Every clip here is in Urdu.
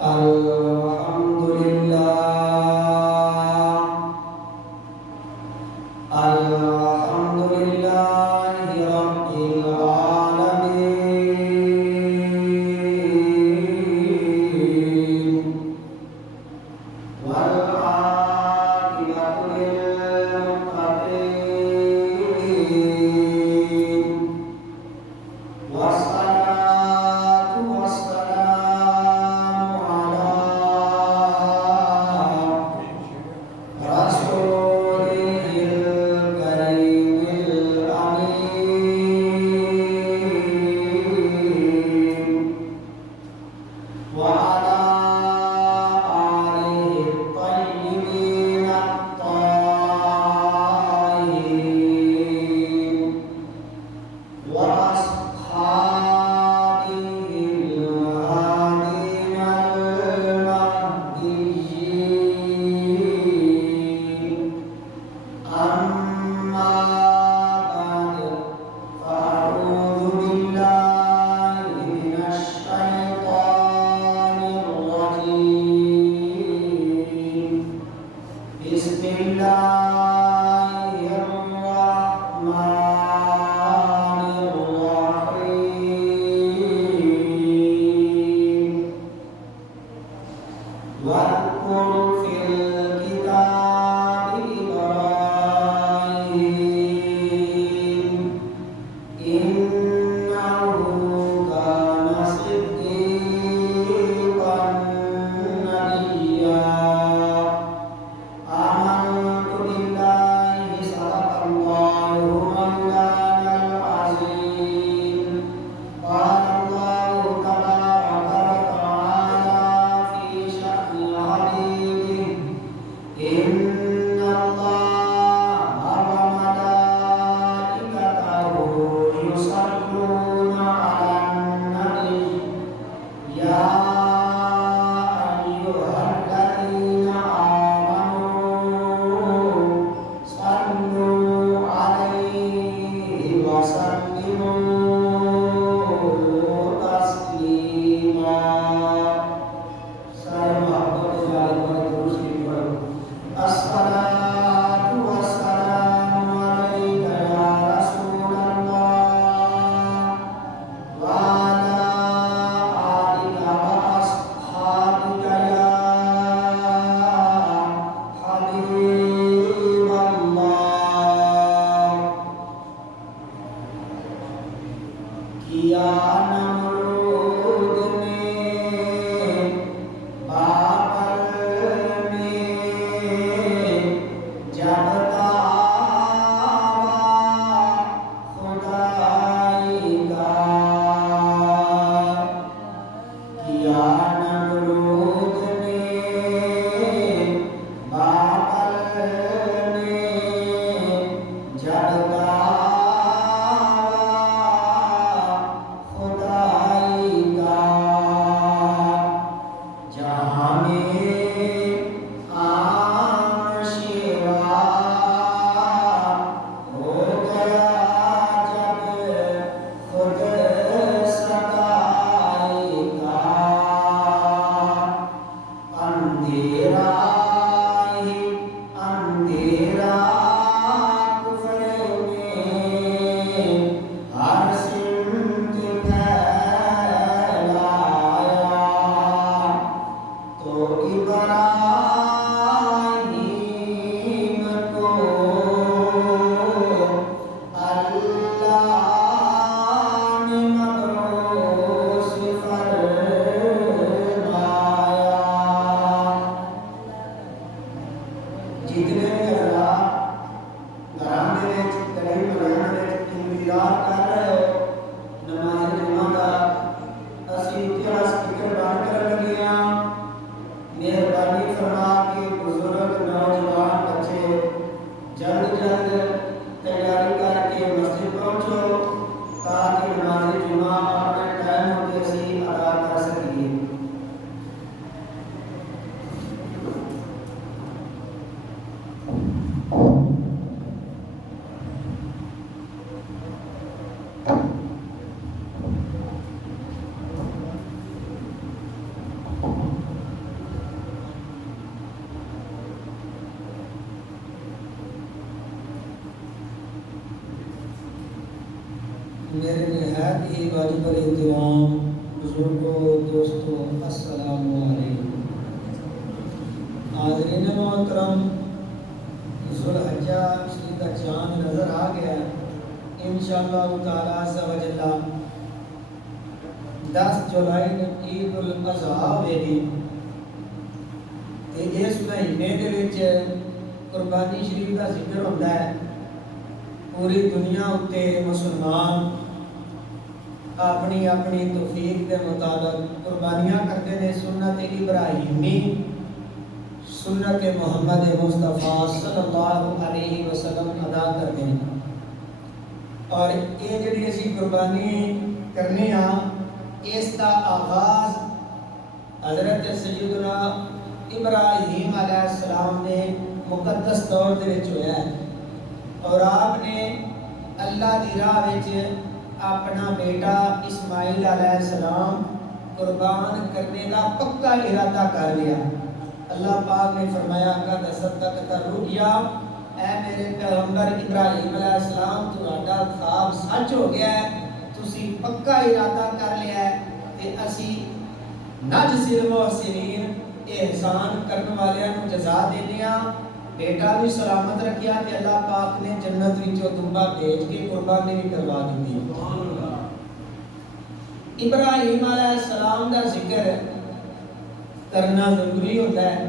الحمد لله الحمد لله رب العالمين والعاقبة للمتقين والصلاة والسلام على حقی واجب الاحترام بزرگوں دوستوں السلام علیکم۔ حاضرین محترم، ذوالحجہ شریف کا چاند نظر آ گیا ہے۔ انشاءاللہ تعالیٰ عز و جل 10 جولائی ਨੂੰ عید الاضحیٰ ہوگی ਤੇ ਇਸ ਮਹੀਨੇ ਦੇ ਵਿੱਚ ਕੁਰਬਾਨੀ ਸ਼ਰੀਫ ਦਾ ਜ਼ਿਕਰ ਹੁੰਦਾ ਹੈ। ਪੂਰੀ ਦੁਨੀਆ ਉੱਤੇ ਮੁਸਲਮਾਨ ਆਪਣੀ ਆਪਣੀ ਤੌਫੀਕ ਦੇ ਮੁਤਾਬਕ ਕੁਰਬਾਨੀਆਂ ਕਰਦੇ ਨੇ। ਸੁਨਨਤ ਇਬਰਾਹੀਮੀ سنت محمد مصطفیٰ صلی اللہ علیہ وسلم ادا کرتے ہیں۔ اور یہ جڑی اسی قربانی کرنے ہاں اس کا آغاز حضرت سیدنا ابراہیم علیہ السلام نے مقدس طور دے وچ ہویا ہے، اور آپ نے اللہ دی راہ وچ اپنا بیٹا اسماعیل علیہ السلام قربان کرنے کا پکا ارادہ کر لیا۔ اللہ پاک نے فرمایا قد صدقت الرؤیا، اے میرے پیغمبر ابراہیم علیہ السلام تہاڈا خواب سچ ہو گیا ہے، تسی پکا ارادہ کر لیا ہے تے اسی نجزی المحسنین احسان کرنے والوں کو جزا دینے ہاں۔ بیٹا بھی سلامت رکھیا تے اللہ پاک نے جنت وچوں دمبا بھیج کے قربانی بھی کروا دی۔ ابراہیم علیہ السلام کا ذکر کرنا ضروری ہوتا ہے۔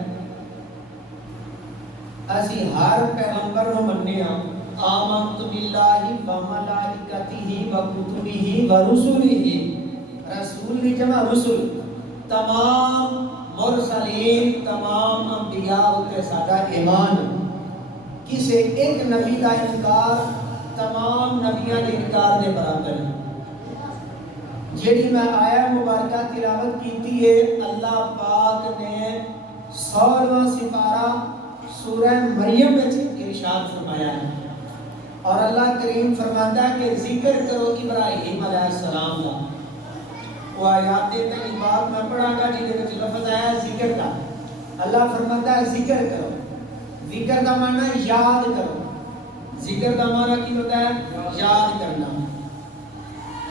اسی ہر پیغمبر نو مننے ہاں، آمنت باللہ و ملائکتہ و کتبہ و رسلہ، رسول دی جمع رسل، تمام مرسلین تمام انبیاء تے ساڈا ایمان۔ کسے ایک نبی دا انکار تمام نبیاں دے انکار دے برابر ہے۔ جیڑی میں آیا مبارکہ تلاوت کیتی ہے، اللہ پاک نے 16واں سپارہ سورہ مریم میں ارشاد فرمایا ہے، اور اللہ کریم فرماتا ہے کہ ذکر کرو ابراہیم علیہ السلام کا۔ وہ آیات دیتے ہیں، بات میں پڑھا گا جی دیکھ لفظ آیا ذکر کا۔ اللہ فرماتا ہے ذکر کرو، ذکر کا معنی ہے یاد کرو۔ ذکر کا معنی کی ہوتا ہے؟ یاد کرنا۔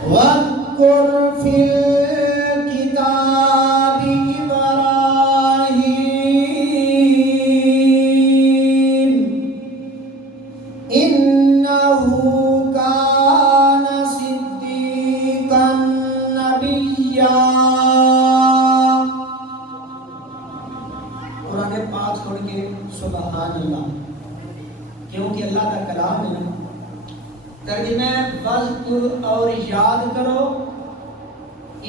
وَاذْكُرْ فِي الْكِتَابِ إِبْرَاهِيمَ إِنَّهُ كَانَ صِدِّيقًا نَبِيًّا۔ قرآن پاک چھوڑ کے سبحان اللہ، کیونکہ اللہ کا کلام ہے نا۔ ترجمہ وذکر اور یاد کرو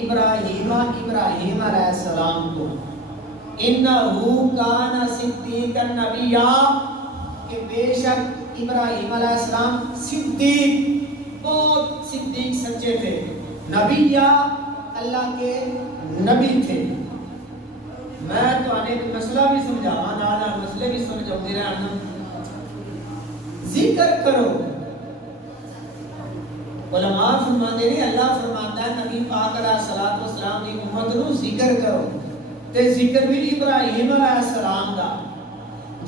ابراہیم علیہ السلام کو، انہو کان صدیقا نبیا، کہ بے شک ابراہیم علیہ السلام صدیق، بہت صدیق سچے تھے، نبیا اللہ کے نبی تھے۔ میں تو ایک مسئلہ بھی سمجھاواں، نال مسئلے بھی سمجھاؤندے رہنا۔ ذکر کرو، علماء فرماتے ہیں، اللہ فرماتا ہے نبی پاک علیہ السلام کی امت نو ذکر کرو، تے ذکر بھی ابراہیم علیہ السلام دا،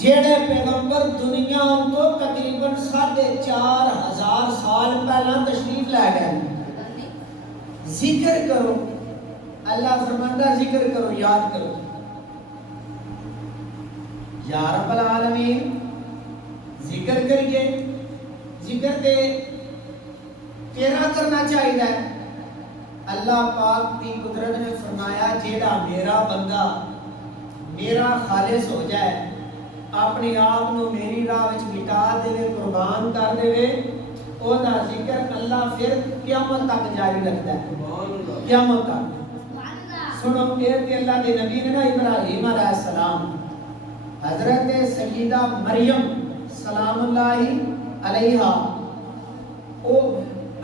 جیڑے پیغمبر دنیا تو تقریباً 4500 سال پہلا تشریف لے گئے۔ ذکر کرو، اللہ فرماتا ہے ذکر کرو، یاد کرو۔ یا رب العالمین، ذکر کریے، ذکر تے تیرا کرنا چاہیے۔ اللہ پاک کی قدرت نے فرمایا جیڑا میرا بندہ میرا خالص ہو جائے، اپنی آپ نو میری راہ وچ مٹا دے، قربان کر دے، او دا ذکر اللہ پھر قیامت تک جاری رکھتا ہے۔ قیامت تک سنو، کہ اللہ کے نبی نے نا ابراہیم علیہ السلام، حضرت سیدہ مریم سلام اللہ علیہا، او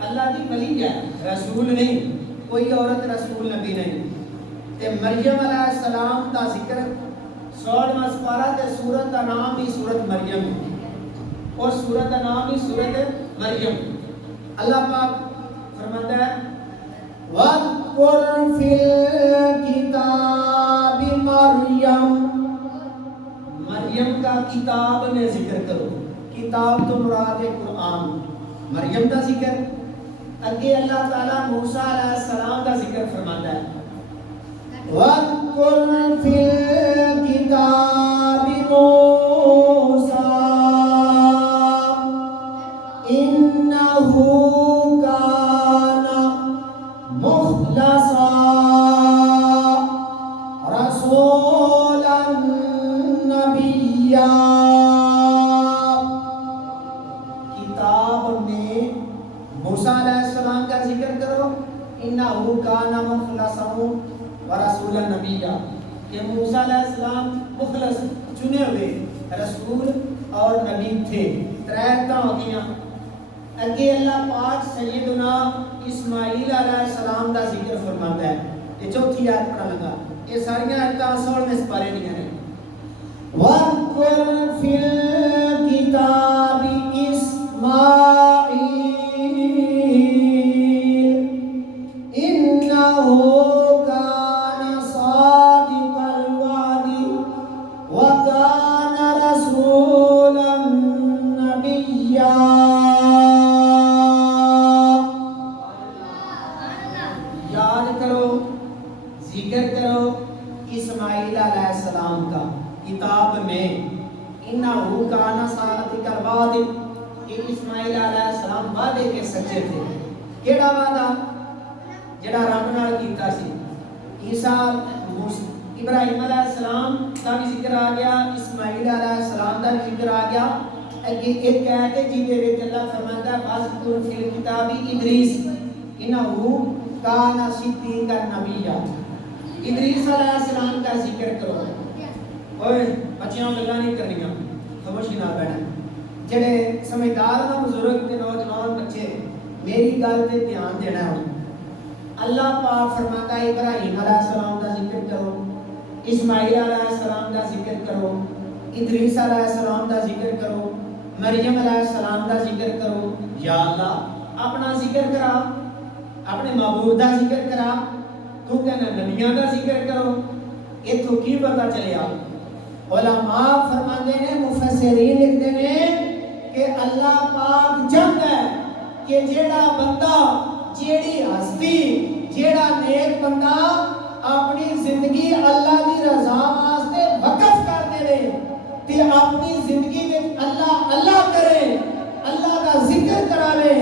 اللہ دی ولی ہے، رسول نہیں، کوئی عورت رسول نبی نہیں۔ تے مریم علیہ السلام دا ذکر 16واں سپارہ تے سورت دا نام بھی سورت مریم، اور سورت دا نام بھی سورت مریم۔ اللہ پاک فرماتا ہے وَاذْكُرْ فِي الْكِتَابِ مَرْيَمَ، مریم کا کتاب میں ذکر کرو۔ کتاب تو مراد ہے قرآن، مریم کا ذکر اگے اللہ تعالیٰ موسیٰ علیہ السلام کا ذکر فرماتا ہے وَاذْكُرْ فِي الْكِتَابِ مُوسَىٰ إِنَّهُ كَانَ مُخْلَصًا رَسُولًا نَبِيًّا۔ کتاب میں موسیٰ علیہ السلام کا ذکر کرو، انہو کان مخلصا ورسولا نبیا، کہ موسیٰ علیہ السلام مخلص چنے ہوئے رسول اور نبی تھے۔ تریتا ہو گیا۔ اگے اللہ پاک سیدنا اسماعیل علیہ السلام کا ذکر فرماتا ہے۔ یہ چوتھی آیت پڑھا لگا، یہ ساری آیتاں 16 میں سپارے نہیں ہیں۔ وَاذْكُرْ فِي الْكِتَابِ إِسْمَاعِيلَ إِنَّهُ كَانَ صَادِقَ الْوَعْدِ وَكَانَ رَسُولًا نَبِيًّا۔ یاد کرو، ذکر کرو اسماعیل علیہ السلام کا کتاب میں، انہو کان صادق الوعد، کہ اسماعیل علیہ السلام وعدے کے سچے تھے۔ کیڑا وعدہ؟ جڑا رب نال کیتا سی۔ عیسیٰ ابراہیم علیہ السلام کا بھی ذکر آ گیا، اسماعیل علیہ السلام کا بھی ذکر آ گیا۔ ایک کہہ کے جی دے وچ اللہ فرماتا ہے وَاذْكُرْ فِي الْكِتَابِ إِدْرِيسَ إِنَّهُ كَانَ صِدِّيقًا نَبِيًّا۔ ادریس علیہ السلام کا ذکر کرو۔ اوئے بچیاں گلاں نہیں کرنیاں، خاموشی نہ بیٹھنا۔ جڑے سمجھدار نہ بزرگ تے نوجوان بچے میری گل تے دھیان دینا ہے۔ اللہ پاک فرماتا ہے ابراہیم علیہ السلام کا ذکر کرو، اسماعیل علیہ السلام کا ذکر کرو، ادریس علیہ السلام کا ذکر کرو، مریم علیہ السلام کا ذکر کرو۔ یا اللہ اپنا ذکر کرا، اپنے معبود کا ذکر کرا، تو کہنا نبیوں کا ذکر کرو۔ یہ تو کی پتہ چلیا؟ علماء فرماتے ہیں، مفسرین لکھتے ہیں کہ اللہ پاک چاہتا ہے کہ جیڑا بندہ، جیڑی ہستی، جیڑا نیک بندہ اپنی زندگی اللہ دی رضا واسطے وقف کر دے تے اپنی زندگی میں اللہ اللہ کرے، اللہ کا ذکر کرا لے،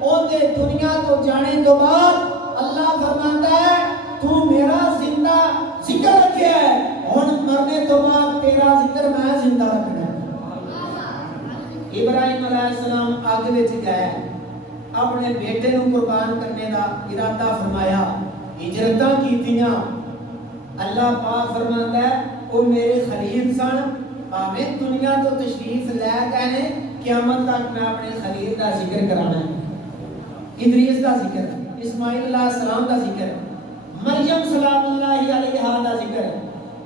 اون دے دنیا تو جانے تو بعد اللہ فرماتا ہے تو میرا زندہ ذکر رکھے ہے، ہن مرنے تو بعد تیرا ذکر میں زندہ رکھنا ہے۔ ابراہیم علیہ السلام آگے وچ گئے، اپنے بیٹے نو قربان کرنے دا ارادہ فرمایا، ہجرتاں کیتیاں۔ اللہ پاک فرماتا ہے او میرے خلیل سن، آمین دنیا تو تشریف لے گئے، قیامت تک میں اپنے خلیل کا ذکر کرانا ہے۔ ادریس کا ذکر، اسماعیل علیہ السلام کا ذکر، مریم سلام اللہ علیہ کا ذکر،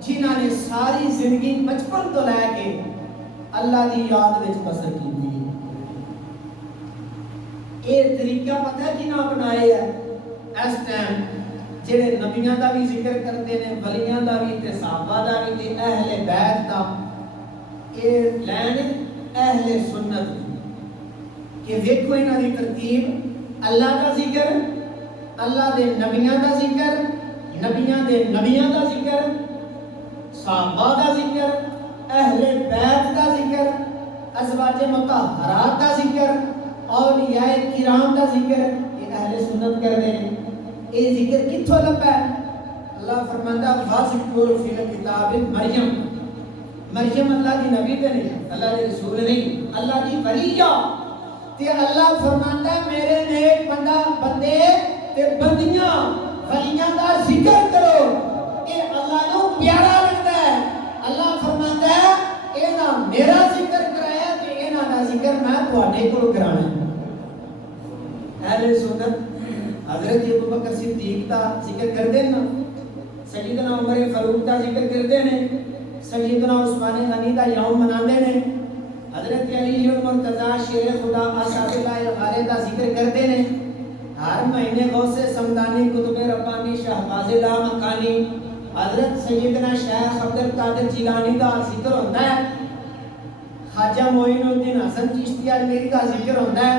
جنہاں نے ساری زندگی بچپن تو لے کے اللہ دی یاد وچ بسر کی تھی۔ یہ طریقہ پتہ ہے کنا اپنائے ہے اس ٹائم؟ جڑے نبیوں کا بھی ذکر کرتے ہیں، ولیاں کا بھی تے صحابہ کا بھی تے اہل بیت کا، یہ لین اہل سنت کہ دیکھو انہاں دی ترتیب، اللہ کا ذکر، اللہ دے نبیوں کا ذکر، نبیوں دے نبیوں کا ذکر، صحابہ کا ذکر، اہل بیت کا ذکر، ازواج مطہرات کا ذکر، اولیاء کرام کا ذکر، یہ اہل سنت کر دے ہیں۔ یہ ذکر کتھوں لبا ہے؟ اللہ فرماتا ہے وَاذْكُرْ فِي الْكِتَابِ مریم، مریم اللہ دی نبی تے نہیں، اللہ دی رسول نہیں، اللہ دی ولیہ تے اللہ فرماتا ہے میرے نیک بندے تے بندیاں ولیاں دا ذکر کرو، یہ اللہ نو پیارا لگتا ہے۔ اللہ فرماتا ہے اے نا میرا ذکر کرایا تے اے نا دا ذکر میں تواڈے کول کرانا ہے۔ اہل سنت حضرت ابوبکر صدیق کا ذکر کرتے ہیں نا، سیدنا عمر فاروق کا ذکر کرتے ہیں، سیدنا عثمان غنی کا یوم مناتے ہیں، حضرت علی المرتضیٰ شیر خدا اسد اللہ غالب کا ذکر کرتے ہیں، ہر مہینے غوث سمدانی قطب ربانی شہباز لامکانی حضرت سیدنا شیخ عبد القادر جیلانی کا ذکر ہوتا ہے، خواجہ معین الدین حسن چشتی اجمیری کا ذکر ہوتا ہے،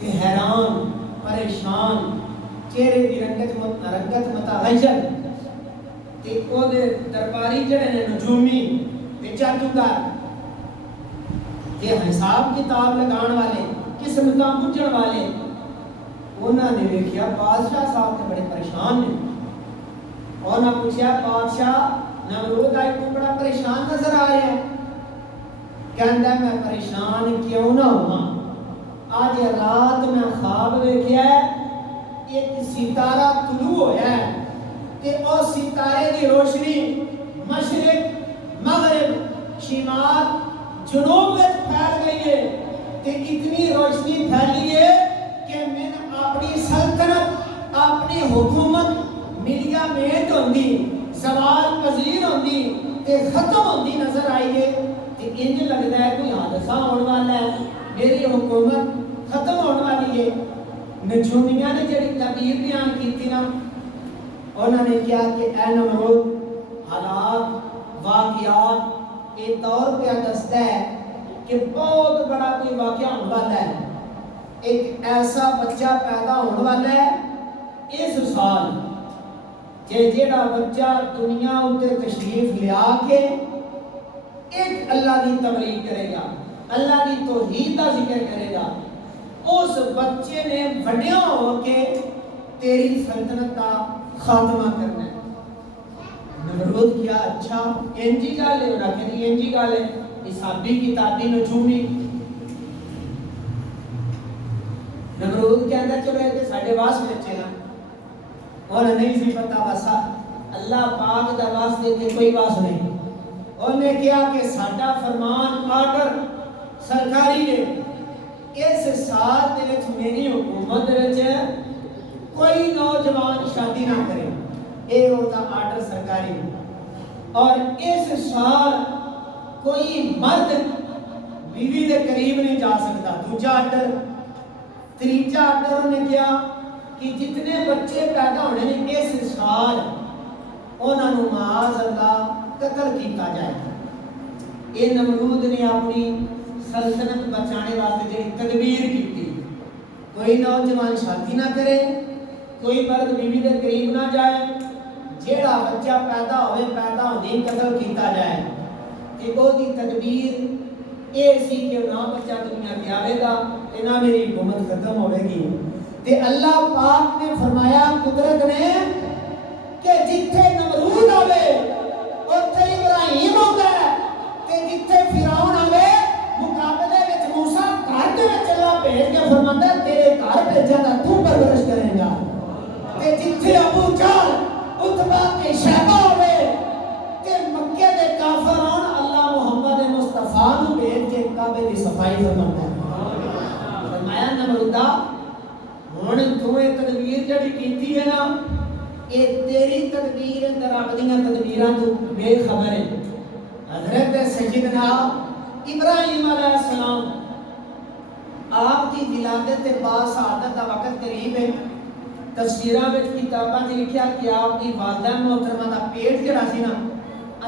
کہ حیران پریشان چہرے کی رنگت متغیر تے او دے درباری جڑے نے نجومی تے جادوگر تے حساب کتاب لگان والے قسمتاں بجھن والے انہاں نے ویکھیا بادشاہ صاحب تے بڑے پریشان نے. انہاں پوچھیا بادشاہ نمرود آئی کو بڑا پریشان نظر آ رہا ہے. کہندا میں پریشان کیوں نہ ہوا, آج رات میں خواب دیکھیا ہے ایک ستارہ طلوع ہویا ہے تے او ستارے دی روشنی مشرق مغرب شمال جنوب وچ پھیل گئی ہے تے اتنی روشنی پھیلی ہے کہ میں اپنی سلطنت اپنی حکومت ملیا میٹ ہوندی زوال پذیر ہوندی تے ختم ہوندی نظر آئی ہے تے انج لگدا ہے کوئی حادثہ ہونے والا ہے, میری حکومت ختم ہونے والی ہے. نجومیاں نے جڑی تعبیر بیان کیتی نا انہوں نے کیا کہ اے نمرود حالات واقعات یہ طور پہ دستا ہے کہ بہت بڑا کوئی واقعہ ہونے والا ہے. ایک ایسا بچہ پیدا ہونے والا ہے اس سال جیڑا بچہ دنیا اتے تشریف لیا کے ایک اللہ کی تبلیغ کرے گا, اللہ کی توحید کا ذکر کرے گا. اس بچے نے بڑیا ہو کے تیری سلطنت کا خاتمہ کرنا ہے. نمرود کیا اچھا انجی گل ہے, انہاں کہ انجی گل ہے, حسابی کتابی نجومی. نمرود کہندا چلو یہ تے ساڈے واس بچے نا, اور نہیں سی پتہ بس اللہ پاک دا واسطے تے کوئی واس نہیں. انہیں کیا کہ ساڈا فرمان آرڈر سرکاری ہے, اس سال دے وچ میری حکومت دے وچ کوئی نوجوان شادی نہ کرے, اے ہوتا آرڈر سرکاری ہے. اور اس سال کوئی مرد بیوی دے قریب نہیں جا سکتا. دوجا آرڈر. تیجا آرڈر انہیں کیا کہ جتنے بچے پیدا ہونے نے اس سال انہاں نوں معاذ اللہ قتل کیتا جائے. اے نمرود نے اپنی سلطنت بچانے واسطے جڑی تدبیر کیتی, کوئی نوجوان شادی نہ کرے, کوئی مرد بیوی دے قریب نہ جائے, جیڑا بچہ پیدا ہوئے پیدا ہوندی قتل کیتا جائے. کہ وہ دی تدبیر اے سی کہ نہ بچہ دنیا تے آوے گا تے نہ میری حکومت ختم ہوے گی. تے اللہ پاک نے فرمایا قدرت نے کہ جتھے نمرود آوے اوتھے ابراہیم ہوندا ہے, تے جتھے فرعون آوے مقابلے وچ موسیٰ گھر دے وچ اللہ بھیج کے فرماندا ہے تیرے گھر بھیجا گا تو پرورش کرے گا. تے جتھے ابو جہل عتبہ تے شیبہ ہوے تے مکے دے کافر ہون اللہ محمد مصطفیٰ نو بھیج کے کعبے دی صفائی فرماندا ہے. فرمایا نمرودا ہن تو اے تدبیر جڑی کیتی ہے نا اے تیری تدبیر تے رب دیاں تدبیراں تو بے خبر ہے. حضرت سیدنا ابراہیم علیہ السلام آپ کی ولادت با سعادت کا وقت قریب ہے. تفسیراں وچ کتاباں وچ لکھیا کہ آپ کی والدہ محترمہ دا پیٹ جڑا سی نا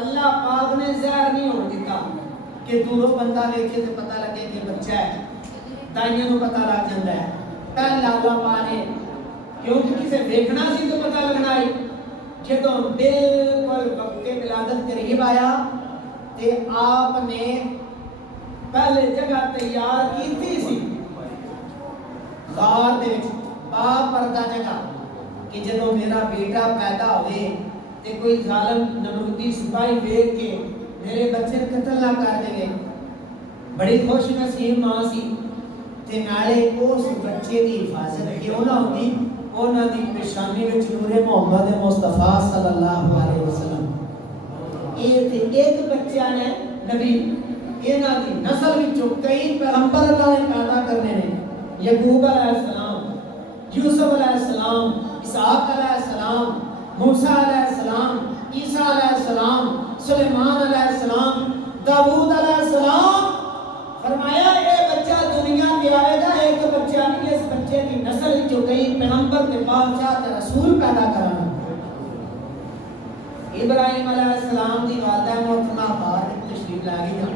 اللہ پاک نے زہر نہیں ہون دتا کہ دوروں بندہ ویکھے تے پتہ لگے کہ بچہ ہے, دائیاں نوں پتہ لگ جاندا ہے. پہلا اللہ پاک نے کیونکہ کسے دیکھنا سی تو پتہ لگنا ہے. جدوں بالکل وقت ولادت قریب آیا تے آپ نے پہلے جگہ تیار کیتی سی غار دے وچ با پردہ جگہ کہ جدوں میرا بیٹا پیدا ہوئے تے کوئی ظالم نمرودی سپاہی ویکھ کے میرے بچے قتل نہ کر دے. بڑی خوش نصیب ماں سی تے نالے اس بچے دی حفاظت کیوں نہ ہوندی, انہاں دی پیشانی وچ نور محمد مصطفیٰ صلی اللہ علیہ وسلم. اے تے ایک بچہ نے نبی انہاں دی نسل وچوں کئی پیغمبر اللہ نے پیدا کرنے نے. یعقوب علیہ السلام, یوسف علیہ السلام, اسحاق علیہ السلام, موسیٰ علیہ السلام, عیسیٰ علیہ السلام, سلیمان علیہ السلام, داؤد علیہ السلام. فرمایا اے بچہ دنیا تے آئے گا ایک بچہ نہیں, اس بچے کی نسل جو کئی پیغمبر تے بادشاہ تے رسول پیدا کرانا. ابراہیم علیہ السلام دی والدہ محترمہ باہر تشریف لا گئی,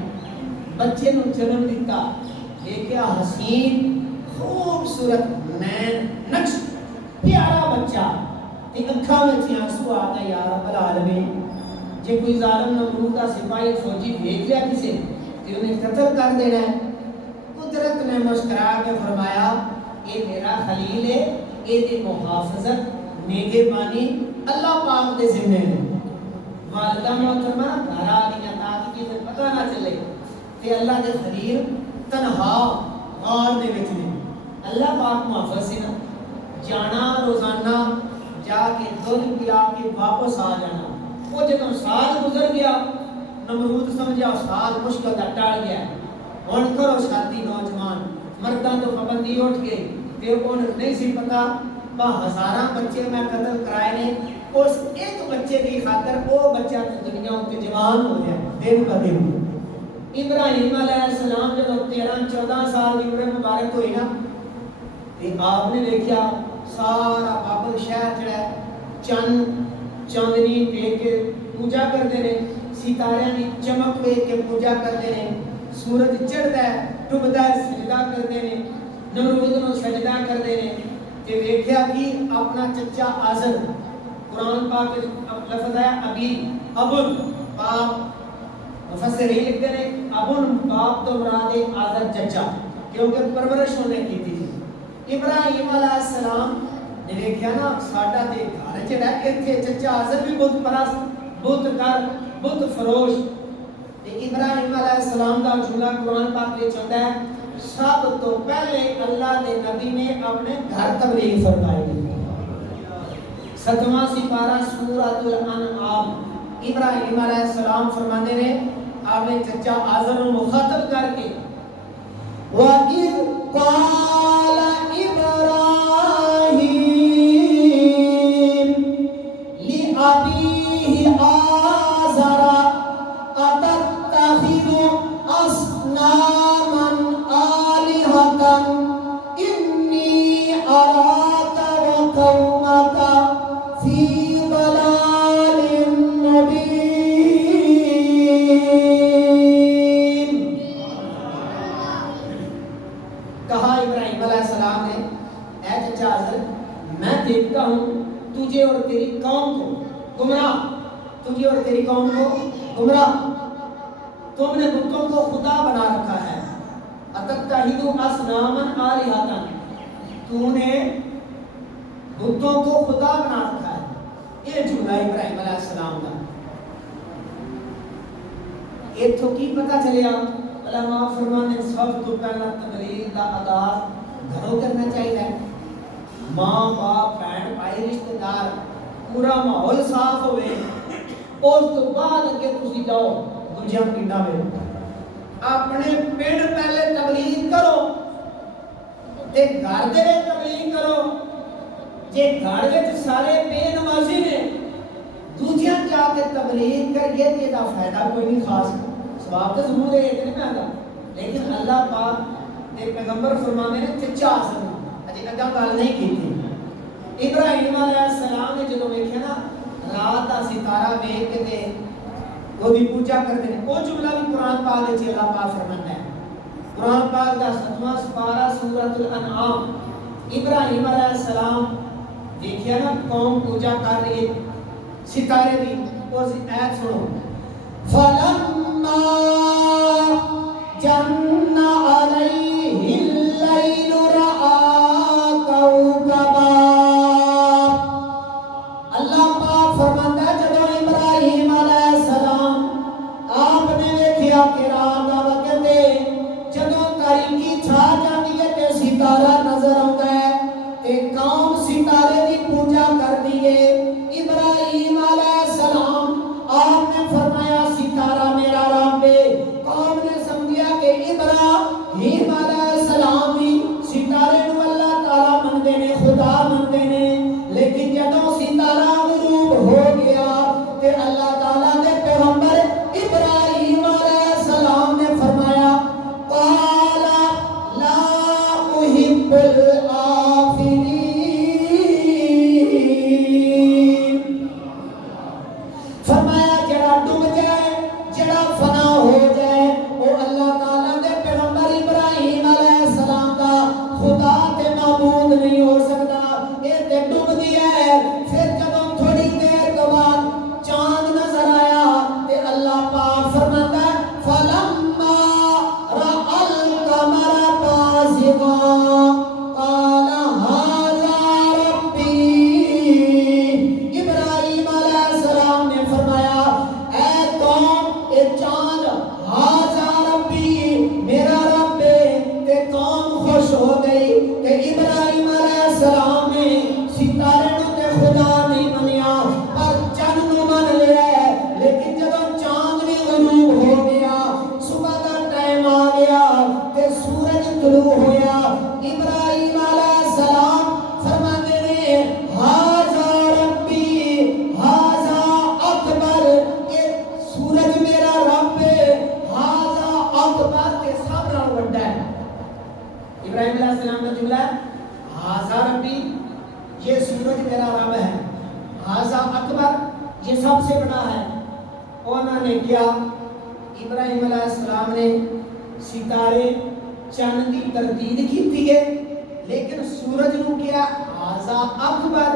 بچے نو جنم دیتا, دیکھا حسین خوبصورت نین نقش پیارا بچہ تے اکھاں وچ آنسو آ گئے یا رب العالمین جے کوئی ظالم نمرود دا سپاہی فوجی دیکھ لیا کسے تے انہیں قتل کر دینا ہے قدرت نے مسکرا کے فرمایا یہ میرا خلیل ہے یہ دی محافظت نگہبانی اللہ پاک دے ذمہ ہے والدہ محترمہ گھر آ گیا تاکہ کسی پتہ نہ چلے کہ اللہ دے خلیل تنہا غار دے وچ نے اللہ پاک محافظ سے نا جانا روزانہ جا کے دل پلا کے واپس آ جانا وہ جب سال گزر گیا نمرود سمجھا سال مشکل کا ٹال گیا ہن کرو شادی نوجوان مرداں تو پابندی اٹھ گئی تے ان نہیں سی پتا با ہزاراں بچے میں قتل کرائے نے اس ایک بچے کی خاطر وہ بچہ دنیا تے جوان ہو گیا دن با دن ابراہیم علیہ السلام جب 13-14 سال کی عمر مبارک ہوئی نا تے آپ نے دیکھا سارا بابل شہر جڑا چند چاندنی دیکھ کے پوجا کرتے ہیں ستارے کی چمک دیکھ کے پوجا کرتے ہیں سورج چڑھتا ہے ڈوبتا ہے سجدہ کرتے ہیں نمرود نو سجدہ کرتے ہیں کہ دیکھا کہ اپنا چچا آزر قرآن پاک لفظ ہے ابی ابن باپ مفسرین لکھتے ہیں ابن باپ تو مراد آزر چچا کیونکہ پرورش ہونے کی تھی ابراہیم علیہ السلام نے دیکھا نا ساڈا تے گھر جڑا ایتھے چچا آزر بھی بت پرست بت کر بت فروش تے ابراہیم علیہ السلام دا جملہ قرآن پاک وچ آندا ہے سب تو پہلے اللہ دے نبی نے اپنے گھر تبلیغ فرمائی 7واں سپارہ سورۃ الانعام ابراہیم علیہ السلام فرماتے ہیں آپ نے چچا آزر کو مخاطب کر کے وَإِذْ قَالَ إِبْرَاهِيمُ لِأَبِيهِ آزَرَ أَتَتَّخِذُ أَصْنَامًا آلِهَةً إِنِّي أَرَاكَ وَقَوْمَكَ فِي ضَلَالٍ مُّبِينٍ کہا ابراہیم علیہ السلام نے اے چچا آزر میں دیکھتا ہوں تجھے اور تیری قوم کو گمراہ تجھے اور تیری قوم کو گمراہ تم نے بتوں کو خدا بنا رکھا ہے اتتخذوا اصناما آلہۃ تو نے بتوں کو خدا بنا رکھا ہے یہ جملہ ابراہیم علیہ السلام کا یہ تو کی پتہ چلیا علماء فرمانے سب تو پہلا تبلیغ دا آغاز گھروں کرنا چاہیے ماں باپ بہن بھائی رشتہ دار پورا ماحول صاف ہوئے اس تو بعد اگے تسی جاؤ دوجے پنڈاں میں اپنے پنڈ پہلے تبلیغ کرو تے گھر دے وچ تبلیغ کرو جے گھر وچ سارے بے نمازی نے دوجیاں جا کے تبلیغ کریے تے دا فائدہ کوئی نہیں خاص ثواب تو ضرور ہے اتنے میں آتا لیکن اللہ پاک نے پیغمبر فرمانے نے چچا آسن اجے اگا گل نہیں کی تھی ابراہیم علیہ السلام نے جدوں ویکھیا نا رات دا ستارہ ویکھ کے تے اودی پوجا کرتے ہیں وہ جملہ بھی قرآن پاک وچ اللہ پاک فرماندا ہے قرآن پاک دا 7واں سپارہ سورۃ الانعام ابراہیم علیہ السلام دیکھیا نا قوم پوجا کر رہی ہے ستارے دی اس ایت سنو فلما جن علیہ اللیل رأى کوکبا اللہ پاک فرماتا ہے جب ابراہیم علیہ السلام آپ نے دیکھا کہ رات دا وقت ہے جدوں تاریکی چھا جاتی ہے تے ستارہ نظر آتا ہے تے قوم ستارے دی پوجا کرتی ہے ابراہیم علیہ السلام آپ نے فرمایا ستارہ میرا رب ہے قوم نے سمجھا کہ ابراہیم یہ سب سے بڑا ہے. انہوں نے کیا ابراہیم علیہ السلام نے ستارے چند کی تردید کی ہے لیکن سورج نو کیا آزا اکبر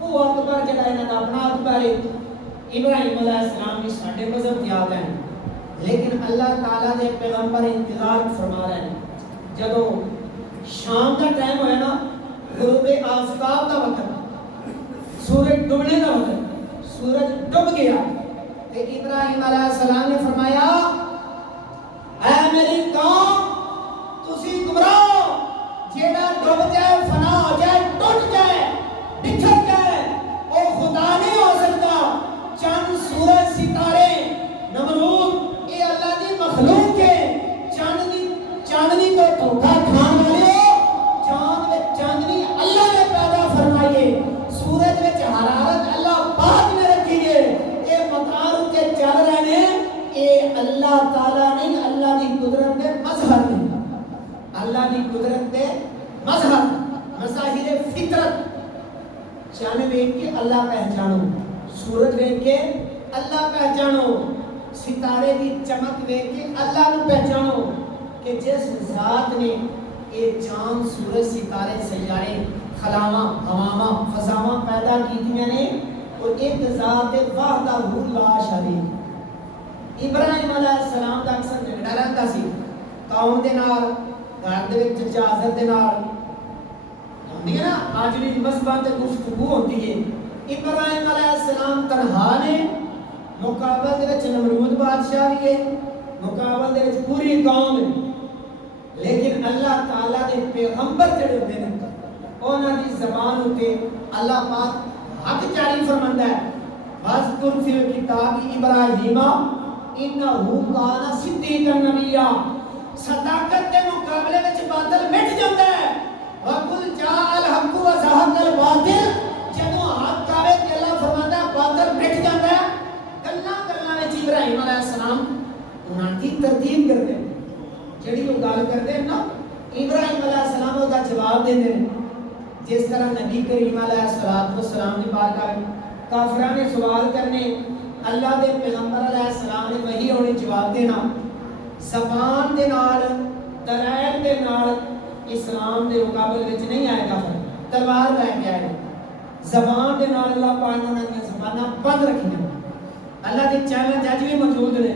وہ اکبر جڑا انہاں دا اپنا اکبر ہے. ابراہیم علیہ السلام بھی ساڈے مذہب کی آگے ہیں لیکن اللہ تعالیٰ دے پیغمبر انتظار فرما رہے ہیں. جدو شام کا ٹائم ہویا نا غروب آفتاب کا وقت سورج ڈوبنے کا وقت سورج ڈوب گیا تو ابراہیم علیہ السلام نے فرمایا اے میری قوم تسی گمراہ جیڑا ڈوب جائے فنا ہو جائے ٹوٹ جائے بکھر جائے وہ خدا نہیں ہو سکتا. چند سورج ستارے نمرود یہ اللہ کی مخلوق ہے. چاندنی تو دھوکا کھان والے چاندنی اللہ نے پیدا فرمائیے. سورج میں حرارت اللہ پاک نے رکھی ہے. یہ مقام کے چل رہے ہیں یہ اللہ تعالیٰ نہیں اللہ کی قدرت کے مظہر نہیں. اللہ کی قدرت کے مظہر مظاہر فطرت. چاند دیکھ کے اللہ پہچانو سورج دیکھ کے اللہ پہچانو ستارے کی چمک دیکھ کے اللہ نو پہچانو کہ جس ذات نے یہ چاند سورج ستارے سیارے خلاواں ہواواں فضاواں پیدا کیتیاں نے اور ایک ذات وحدہ لا شریک. ابراہیم علیہ السلام دا اکثر جھگڑا رہتا سی قوم دے نال گھر دے وچ اجازت دے نال ہوندی ہے نا اج بھی مسبت گفتگو ہوندی ہے. ابراہیم علیہ السلام تنہا نے مقابل دے وچ نمرود بادشاہ بھی ہے مقابل دے وچ پوری قوم ہے لیکن اللہ تعالیٰ دے پیغمبر جڑے ہوندے نے انہاں دی زبان اتے اللہ پاک حق جاری فرماندا ہے واذکر فی الکتاب ابراہیم انہ کان صدیقا نبیا. صداقت کے مقابلے وچ باطل مٹ جاندا ہے. وقل جاء الحق وزهق الباطل جدوں حق آوے تے اللہ فرماندا ہے باطل مٹ جاندا ہے. گلاں وچ ابراہیم علیہ السلام انہاں دی ترتیب کردے جڑی وہ گل کردے نا ابراہیم علیہ السلام دا جواب دیندے نے جس طرح نبی کریم علیہ السلام دی بارگاہ کافراں نے سوال کرنے اللہ دے پیغمبر علیہ السلام نے وہی انہیں جواب دینا. زبان دے نال دلائل دے نال اسلام دے مقابلے وچ نہیں آئے گا. تلوار لے کے آئے زبان دے نال اللہ پاک نے انہاں دی زباناں بند رکھیاں. اللہ دے چیلنج اج بھی موجود نے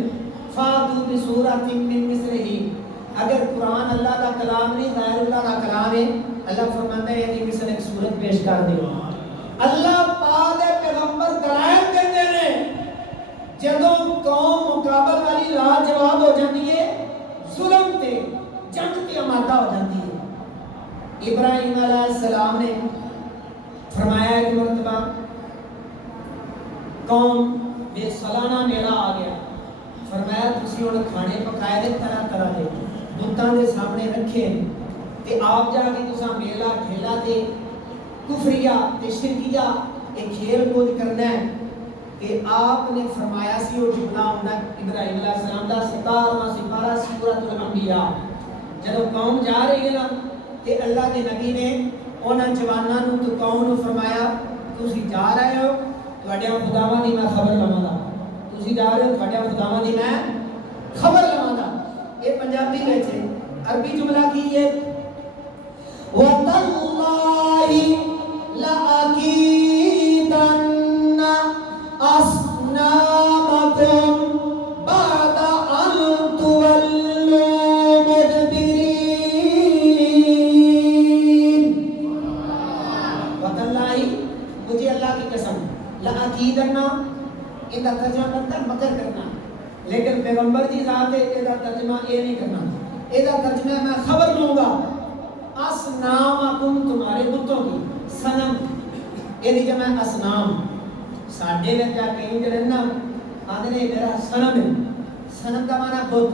فاتو بسورۃ من مثلہ. اگر قرآن اللہ کا کلام نہیں غیر اللہ کا کلام ہے اللہ فرماتا ہے یہ مثل ایک سورت پیش کر دے. اللہ پاک دے پیغمبر دلائل دیندے نے جدوں قوم مقابل والی لا جواب ہو جاتی ہے ظلم تے جنگ تے آمادہ ہو جاتی ہے. ابراہیم علیہ السلام نے فرمایا ایک مرتبہ قوم میں سالانہ میلہ آ گیا. فرمایا تسی ہن کھانے پکائے دے طرح طرح دے بتاں دے سامنے رکھے تے آپ جا کے تساں میلہ ٹھیلا تے کفریہ تے شرکیہ ایک کھیل کود کرنا ہے. کہ آپ نے فرمایا سی وہ جملہ ہونا ابراہیم علیہ السلام دا 17واں سپارہ سورۃ الانبیاء. جب قوم جا رہی ہے نا تے اللہ کے نبی نے انہاں جواناں نوں تے قوم نوں فرمایا تسی جا رہے ہو تواڈیاں خداواں دی میں خبر لواں گا. تسی جا رہے ہو تواڈیاں خداواں دی میں خبر لواں گا. یہ پنجابی وچ ہے. عربی جملہ کی ہے وَتَاللَّهِ لَأَكِيدَنَّ أَصْنَامَكُمْ بَعْدَ أَن تُوَلُّوا مُدْبِرِينَ. وَتَاللَّهِ مجھے اللہ کی قسم لَأَكِيدَنَّ ان کا ترجمہ بنتا مکر کرنا لیکن پیغمبر کی ذات ہے یہ ترجمہ یہ نہیں کرنا. یہ ترجمہ میں خبر لوں گا اسنامکم تمہارے بتوں کی صنم یہ جمع اسنام. ساڈے وچ آ کہیں جڑے نا آندے نے میرا صنم ہے. صنم دا معنی بت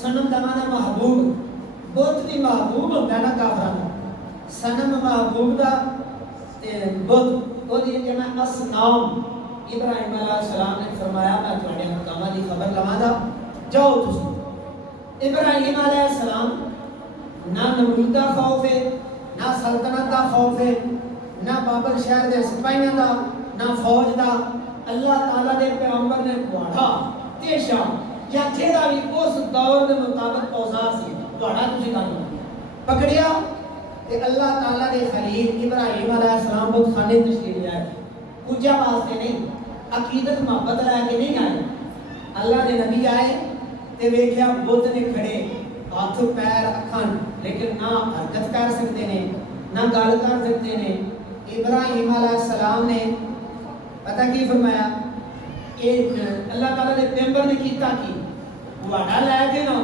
صنم دا معنی محبوب. بت بھی محبوب ہوندا نا کافراں دا. صنم محبوب دا تے بت او دی جمع اسنام. ابراہیم علیہ السلام نے فرمایا میں تواڈے خداواں دی خبر لواں گا جاؤ تسی. ابراہیم علیہ السلام نہ نمرود دا خوف ہے نہ سلطنت دا خوف ہے نہ بابل شہر دے سپاہیاں دا نہ فوج دا اللہ تعالیٰ دے پیغمبر نے گھوڑا تیشا یا جیڑا بھی اس دور دے مطابق اوزار سی گھوڑا تسی کانو پکڑیا تے اللہ تعالیٰ دے خلیل ابراہیم علیہ السلام بہت خانے تشریف لے آئے پوجا واسطے نہیں عقیدت محبت لے کے نہیں آئے اللہ دے نبی آئے تے ویکھیا بت نے کھڑے ہاتھ پیر اکھن لیکن نہ حرکت کر سکتے نے نہ گل کر سکتے نے ابراہیم علیہ السلام نے پتہ کی فرمایا اللہ تعالیٰ نے پیغمبر نے کیتا کی واڑا لے کے نا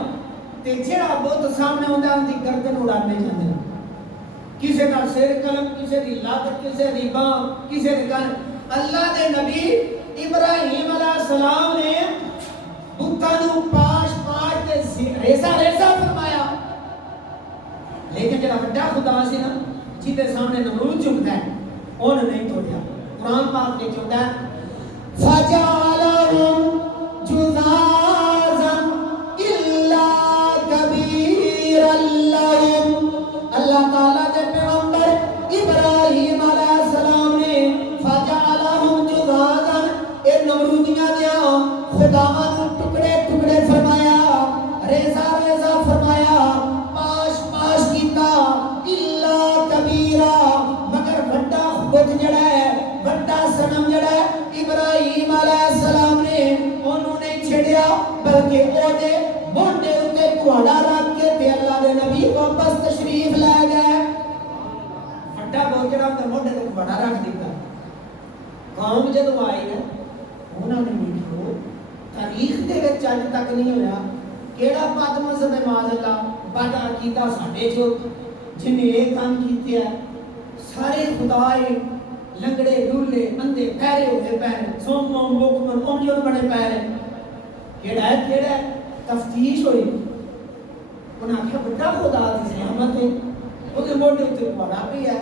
تے جڑا بت سامنے ہوندا ان دی گردن اڑانے جاندے کسے دا سر قلم کسے دی لات کسے دی باں کسے دی کان اللہ دے نبی ابراہیم علیہ السلام نے بتاں نو پاش تے ریسا ریسا فرمایا لیکن جڑا بڑا خدا سی نا جیدے سامنے نمرود جھکدا ہے اون نہیں توڑیا قرآن پاک میں چوندا ہے فَجَعَلَهُمْ جُذَاذًا إِلَّا كَبِيرًا لَهُمْ اللہ تعالیٰ دے پیغمبر ابراہیم علیہ السلام نے فَجَعَلَهُمْ جُذَاذًا اے نمرودیاں دیاں خداواں نو ٹکڑے ٹکڑے فرمایا ریزہ ریزہ فرمایا پاش پاش کیتا إِلَّا كَبِيرًا مگر بڑا بت جڑا ہے بڑا صنم جڑا ہے ابراہیم علیہ السلام نے انہوں نے چھڑیا بلکہ او دے مونڈے اتے گھوڑا رکھ کے تے اللہ دے نبی واپس تشریف لے گئے بڑا بہت جڑا تے مونڈے تے گھوڑا رکھ دیتا قوم جدوں آئی ہے انہوں نے دیکھو تاریخ دے وچ اج تک نہیں ہویا کیڑا بد مذہب ہے معاذ اللہ بد عقیدہ ساڈے جو جن نے یہ کام کیتے ہیں سارے خدائے لنگڑے لولے اندھے پیرے ہوئے پیر سوم موم بکمن امجن بڑے پیر کیڑا ہے تفتیش ہوئی انہاں آکھیا بڑا خدا دی سلامت ہے او دے موڈے تے بڑا بھی ہے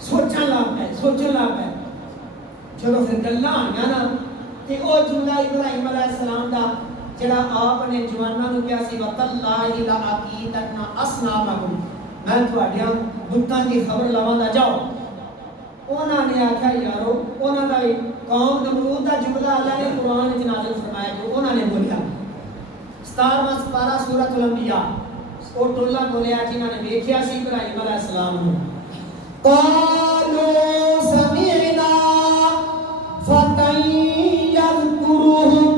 سوچن لا پے چلو پھر گلاں آئیاں نا تے او جملہ ابراہیم علیہ السلام دا جڑا آپ نے جواناں نو کہیا سی وَتَاللَّهِ لَأَكِيدَنَّ أَصْنَامَكُمْ میں تہاڈیاں بتاں دی خبر لواں جاؤ انہاں نے آکھا یارو انہاں دا قوم نمرود دا جملہ اللہ نے قرآن وچ نازل فرمایا جو انہاں نے بولیا 17واں سپارہ سورۃ الانبیاء او ٹولا بولیا جنہاں نے ویکھیا سی ابراہیم علیہ السلام نو قالوا سمعنا فتى يذكرهم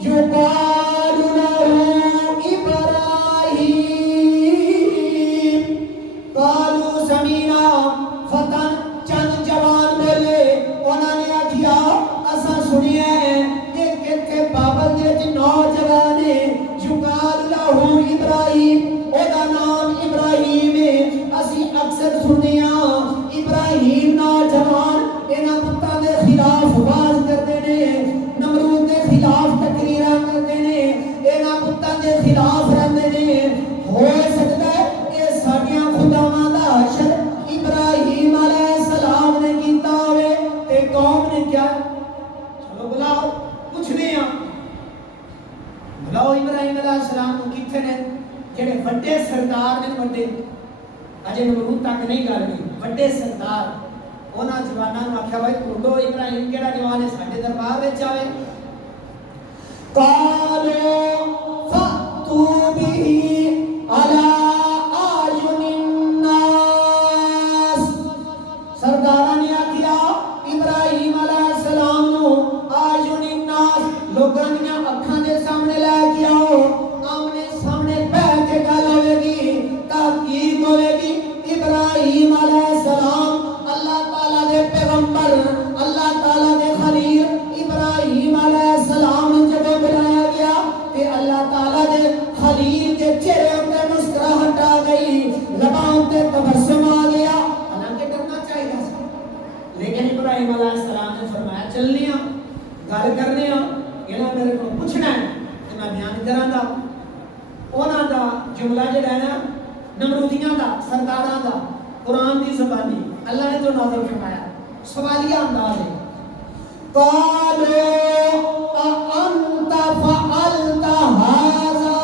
يقال له إبراهيم قالوا سمعنا فتى چند جوان بولے انہوں نے آکھیا اساں سنیا ہے کہ کتھے بابل دے وچ نوجوان ہے یقال له ابراہیم او دا نام ابراہیم ہے اسی اکثر سنیا ابراہیم نوجوان انہاں بتاں دے خلاف آواز کردے نے نمرود دے خلاف تقریراں کردے نے انہاں بتاں دے خلاف رہندے نے ہو سکدا ہے اے ساڈیاں خداواں دا حشر ابراہیم علیہ السلام نے کیتا ہوئے تے قوم نے کیا چلو بلاؤ پوچھنے ہیں بلاؤ ابراہیم علیہ السلام کو کتنے نے جڑے بڑے سردار نے بڑے اجے نمرود تک نہیں گل گئی بڑے سردار انہاں جواناں نوں آکھیا بھائی ڈھونڈو ابراہیم کیڑا جوان ہے ساڈے دربار وچ آوے قالوا فاتوا به علی اعین الناس سرداراں نے آکھیا ابراہیم علیہ السلام نو اعین الناس لوکاں دیاں اکھاں دے سامنے لے کے آؤ آمنے سامنے بیٹھ کے گل ہوے گی تحقیق ہوے گی ابراہیم علیہ السلام اللہ تعالیٰ دے پیغمبر اللہ تعالیٰ دے خلیل ابراہیم علیہ السلام جب بلایا گیا کہ اللہ تعالیٰ دے خلیل کے چہرے اندر مسکراہٹ آ گئی لباں تے تبسم آ گیا حالانکہ ڈرنا چاہیے لیکن ابراہیم علیہ السلام نے فرمایا چلنے ہاں گل کرنے ہاں انہاں میرے کو پوچھنا ہے تے میں بیان کراں گا انہاں دا جملہ جڑا ہے نا نمرودیاں دا سرداراں دا قرآن دی زبانی اللہ نے جو نازل فرمایا سوالیہ انداز ہے قالوا أأنت فعلت هذا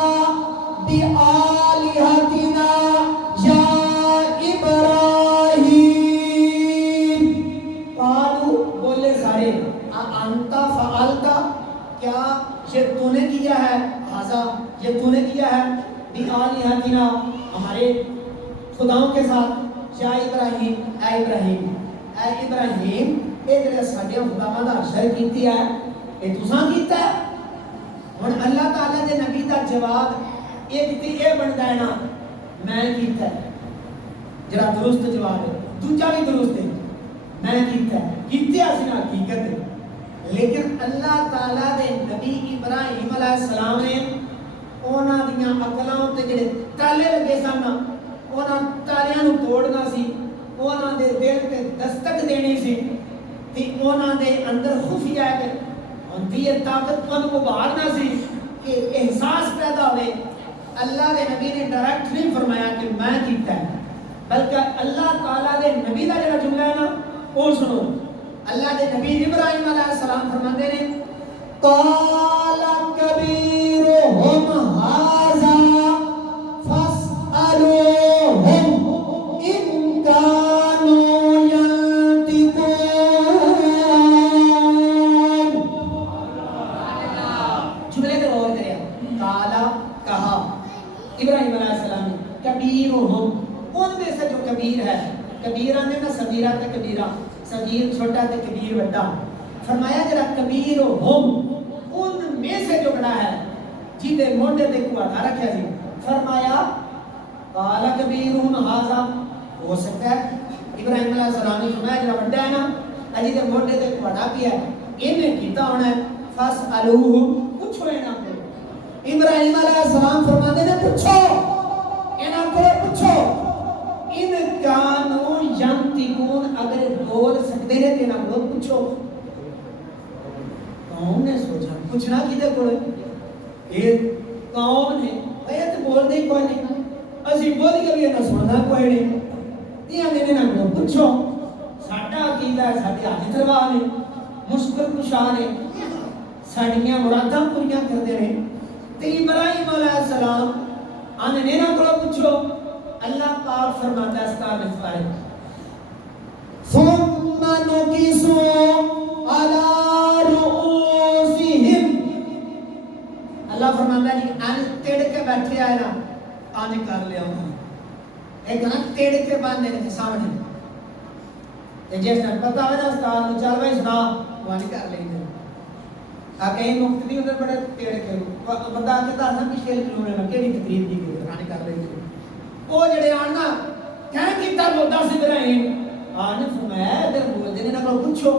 بآلهتنا يا إبراهيم قالوا بولے پیارے انتا فعلتا کیا یہ تو نے کیا ہے ہذا یہ تو نے کیا ہے بآلہتنا ہمارے خداؤں کے ساتھ یا ابراہیم اے ابراہیم اے ابراہیم اے جڑے ساڈے خداواں دا شر کیتی ہے اے تساں کیتا ہے ہن اللہ تعالی دے نبی دا جواب ایک تے اے بندا ہے نا میں کیتا ہے جڑا درست جواب ہے دوجا بھی درست ہے میں کیتا ہے کیتے اسی نا حقیقت ہے لیکن اللہ تعالی دے نبی ابراہیم علیہ السلام نے انہاں دیاں عقلاں تے جڑے تالے لگے سن انہاں تالیاں نو توڑنا سی انہاں دے دل تے دستک دینی سی تے انہاں دے اندر خفیہ ہوندی ہے طاقت کو ابھارنا سی کہ احساس پیدا ہوئے اللہ دے نبی نے ڈائریکٹ نہیں فرمایا کہ میں کیتا ہے بلکہ اللہ تعالیٰ دے نبی دا جڑا جملہ ہے نا وہ سنو اللہ دے نبی ابراہیم علیہ السلام فرماندے نے قال کبیرہم ھذا فاسألوہم ان کانوا ینطقون جملے تے غور کریا قال کہا ابراہیم علیہ السلام نے کبیرہم ان میں سے جو کبیر ہے کبیر آنے نا صغیرہ تے کبیرہ صغیر چھوٹا تے کبیر بڑا فرمایا جڑا کبیر ہم ان میں سے جو بڑا ہے جیدے مونڈے تے کو ہٹا رکھیا سی فرمایا قال کبیرہم ھذا ہو سکتا ہے ابراہیم علیہ السلام نے فرمایا جڑا بڑا ہے نا اجی دے مونڈے تے کو ہٹا پیا ہے انہیں کیتا ہونا ہے فاسألوہ پوچھو انہاں کو ابراہیم علیہ السلام فرماتے نے پوچھو انہاں کو پوچھو ان کانو ینطقون اگر بول سکتے ہیں تے نہ بول پوچھو قوم نے سوچا پوچھنا کدے کول یہ قوم نے اے تے بول دے کوئی نہیں اسی بول کے بھی نہ سننا کوئی نہیں تیاں نے نہ بول پوچھو ساڈا عقیدہ ہے ساڈے ہاتھ تروا نے مشکل کشا نے ساڈیاں مراداں پوریاں کردے نے تے ابراہیم علیہ السلام آنے نے نہ پوچھو اللہ پاک فرماتا ہے استاد اس بارے ثم نكسوا على رؤوسهم اللہ فرماتا ہے کہ ان تڑ کے بیٹھے آئے نا آن کر لیا ہوں ایک نا تڑ کے باندھے نے سامنے تے جس نے پتہ ہے نا استاد نو چل بھائی سنا وہ نہیں کر لیں گے آ کہیں مقتدی ادھر بڑے تڑ کے بندہ کہتا ہے نا پچھلے کلومیٹر میں کیڑی تقریر کی گئی آن کر لیں گے وہ جڑے آنا کہیں کیتا بولتا سی ابراہیم آن فرمایا ادھر بول دے نہ کو پوچھو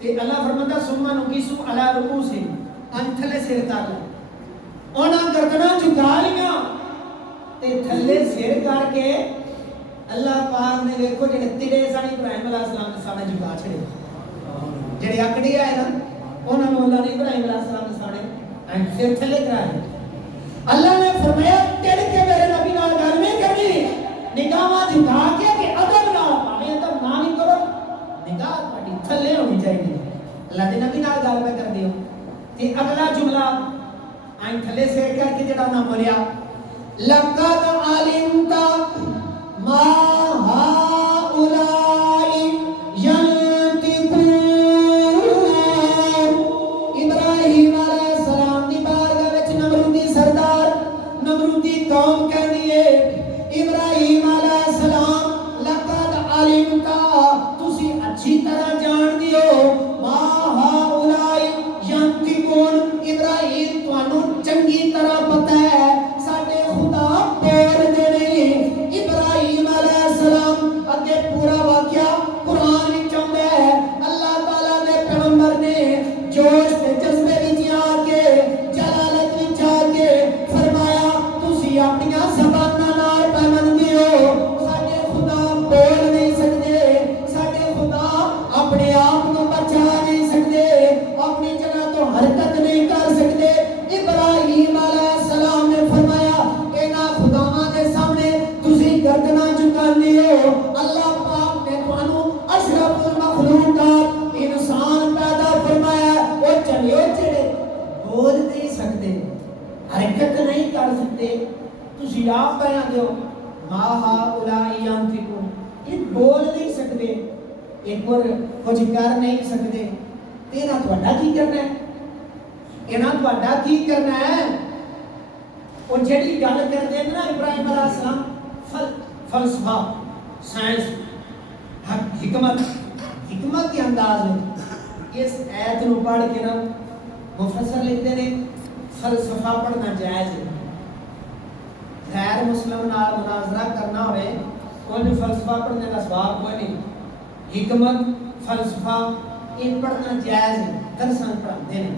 تے اللہ فرماتا ثم نكسوا على رؤوسهم ان تھلے سر کر لے انہاں گردناں جھکا لیاں تے تھلے سر کر کے اللہ پاک نے دیکھو جڑے تڑے سن ابراہیم علیہ السلام دے سامنے جھکا چھڑے جڑے اکڑی آئے نا انہاں نے اللہ نے ابراہیم علیہ السلام دے سامنے ان سر تھلے کرائے اللہ نے فرمایا تڑ کے میرے نبی نال گل نہیں کرنی نگاہ جھکا کے کہ ادب نال پاویں ادب نہ نہیں کرو نگاہ تہاڈی تھلے ہونی چاہیے اللہ دے نبی نال گل کر دیو تے اگلا جملہ آئیں تھلے سے کر کے جڑا نہ بولیا لقد علمت ما هؤلاء ينطقون ابراہیم علیہ السلام دی بارگاہ وچ نمرودی سردار نمرودی قوم کہندی ہے ابراہیم علیہ السلام لقد علمت تسی اچھی طرح جان دیو ما هؤلاء ينطقون ابراہیم تانوں چنگی طرح پتہ ہے ساڈے خدا بول دے نہیں ابراہیم علیہ السلام اگے پورا واقعہ قرآن وچ آندا ہے اللہ تعالی دے پیغمبر نے جوش تے جذبے وچ آ کے جلالت وچ آ کے فرمایا تسی اپنی زباناں نال پابندی ہو ساڈے خدا بول نہیں سکدے ساڈے خدا اپنے آپ کو بچا نہیں سکدے اپنی جگہ تو حرکت نہیں کر سکدے ابراہیم علیہ السلام نے فرمایا انہاں خداواں دے سامنے تسی گردناں جھکاندے ہو اللہ پاک نے تانوں اشرف المخلوقات انسان پیدا فرمایا او چلیو چڑے بول نہیں سکتے حرکت نہیں کر سکتے تسی آپ بیان دیو ما هؤلاء ينطقون یہ بول نہیں سکتے ایک اور کچھ کر نہیں سکتے یہاں تہاڈا کی کرنا ہے؟ یہاں تہاڈا کی کرنا ہے؟ وہ جڑی گل کرتے ہیں نا ابراہیم علیہ السلام فلسفہ سائنس حکمت کے انداز میں اس ایت نو پڑھ کے نا مفسر لکھتے ہیں فلسفہ پڑھنا جائز ہے. غیر مسلم نال مناظرہ کرنا ہوئے کوئی بھی فلسفہ پڑھنے کا سواب کوئی نہیں. حکمت فلسفہ یہ پڑھنا جائز ہے. درساں پڑھاتے ہیں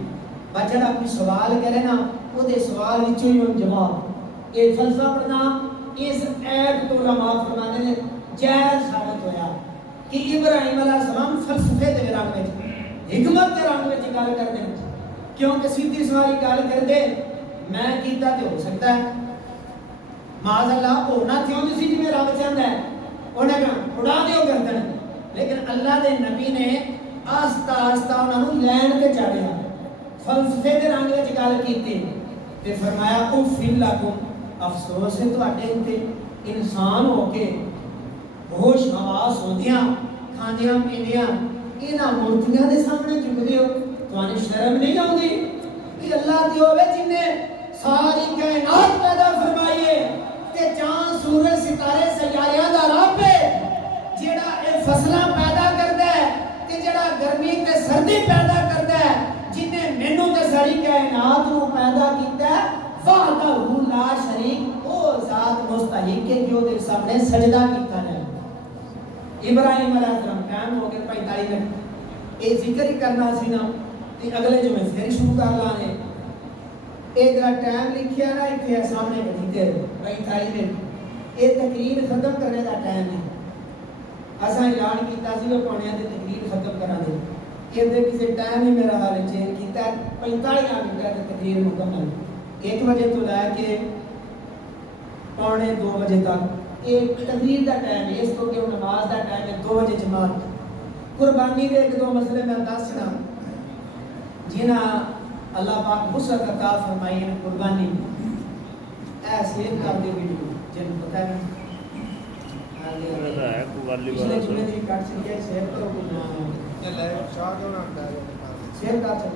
بچہ اپنی سوال کرے نا وہ دے سوال وچوں ہی جواب. یہ فلسفہ پڑھنا اس ایت تو علماء فرماتے ہیں جائز ثابت ہویا کہ ابراہیم علیہ السلام فلسفے دے رنگ وچ حکمت دے رنگ وچ گل کرتے ہیں. کیونکہ سیدھی سواری گل کرتے میں کیتا تے ہو سکتا ہے معاذ اللہ ہونا کیوں نہیں سی جی میں رب چاہتا ہے انہیں کہا اڑا دیو گردن. لیکن اللہ دے نبی نے آہستہ آہستہ انہوں نے لین تے چاڑیا فلسفے دے رنگ وچ گل کیتی تے فرمایا اوفل لکم افسوس ہے تواڈے تے انسان ہو کے ہوش حواس ہوندیاں کھاندیاں پیندیاں انہاں مورتیاں دے سامنے جھکدے ہو. تمہیں شرم نہیں آتی کہ اللہ دی ہوے جن نے ساری کائنات پیدا فرمائی ہے تے چاند سورج ستارے سیاریاں دا رب ہے جیڑا اے فصلاں پیدا کردا ہے تے جیڑا گرمی تے سردی پیدا کردا ہے جن نے مینوں تے ساری کائنات نو پیدا کیتا ہے وحدہ لا شریک او ذات مستحق ہے کہ او دے سامنے سجدہ کیتا جائے. ابراہیم علیہ السلام قائم ہو گئے 45 منٹ اے ذکر ہی کرنا سی نا تے اگلے جمعے پھر شروع کر لانے. ایک جڑا ٹائم لکھیا نا ایتھے سامنے کٹی تے 45 منٹ اے تقریر ختم کرنے دا ٹائم ہے. اساں اعلان کیتا سی وہ پونے تے تقریر ختم کرا دے ایندے کسے ٹائم ہی میرا حال چینج کیتا 45 منٹ تے تقریر مکمل 1 بجے تو لے کے پونے 2 بجے تک ایک تقریر دا ٹائم ہے. اس کو کہ نماز دا ٹائم ہے 2 بجے جماعت. قربانی دے ایک دو مسئلے میں دسنا جنہاں اللہ پاک وسعت عطا فرمائی ہے قربانی ایسے کر دے ویڈیو جن پتہ ہے پچھلے جمعے دی کٹ سی ہے شیئر کرو کوئی نہ شاہ کیوں نہ آتا ہے شیئر کر